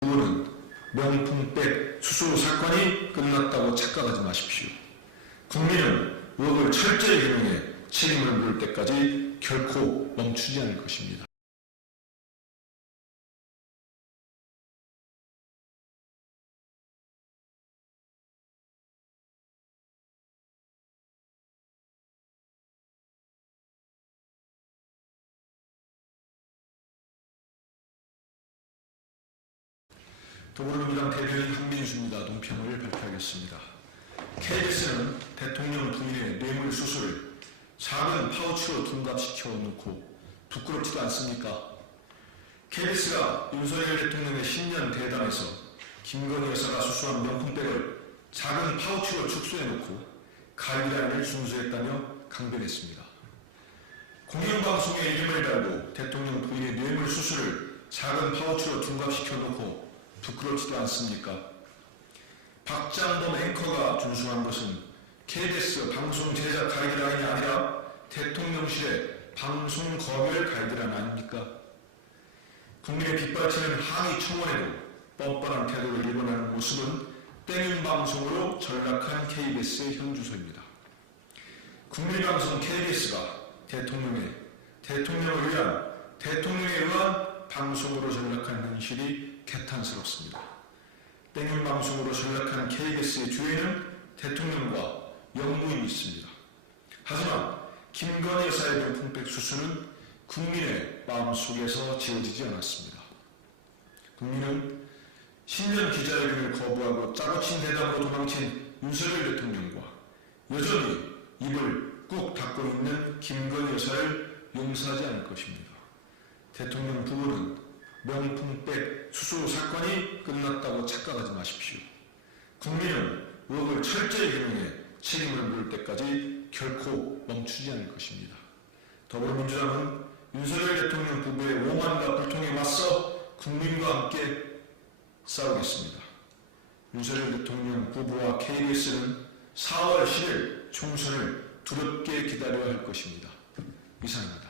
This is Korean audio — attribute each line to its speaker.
Speaker 1: 부부는 명품백 수수 사건이 끝났다고 착각하지 마십시오. 국민은 의혹을 철저히 규명해 책임을 물을 때까지 결코 멈추지 않을 것입니다. 더불어민주당 대변인 한민수입니다. 논평을 발표하겠습니다. KBS는 대통령 부인의 뇌물 수술을 작은 파우치로 둔갑시켜 놓고 부끄럽지도 않습니까? KBS가 윤석열 대통령의 신년 대담에서 김건희 여사가 수수한 명품백을 작은 파우치로 축소해 놓고 가이드라인을 준수했다며 강변했습니다. 공영방송에 이름을 달고 대통령 부인의 뇌물 수술을 작은 파우치로 둔갑시켜 놓고 부끄럽지도 않습니까? 박장범 앵커가 준수한 것은 KBS 방송 제작 가이드라인이 아니라 대통령실의 방송 검열 가이드라인 아닙니까? 국민의 빗발치는 항의 청원에도 뻔뻔한 태도를 일본하는 모습은 땡윤 방송으로 전락한 KBS의 현주소입니다. 국민방송 KBS가 대통령의 대통령을 위한 대통령에 의한 방송으로 전락한 현실이 개탄스럽습니다. 땡윤 방송으로 전락한 KBS의 주인은 대통령과 영무인이 있습니다. 하지만 김건희 여사의 명품백 수수는 국민의 마음속에서 지워지지 않았습니다. 국민은 신년 기자회견을 거부하고 짜고친 대답으로 도망친 윤석열 대통령과 여전히 입을 꾹 닫고 있는 김건희 여사를 용서하지 않을 것입니다. 대통령 부부는 명품백 수수 사건이 끝났다고 착각하지 마십시오. 국민은 의혹을 철저히 규명해 책임을 물을 때까지 결코 멈추지 않을 것입니다. 더불어민주당은 윤석열 대통령 부부의 오만과 불통에 맞서 국민과 함께 싸우겠습니다. 윤석열 대통령 부부와 KBS는 4월 10일 총선을 두렵게 기다려야 할 것입니다. 이상입니다.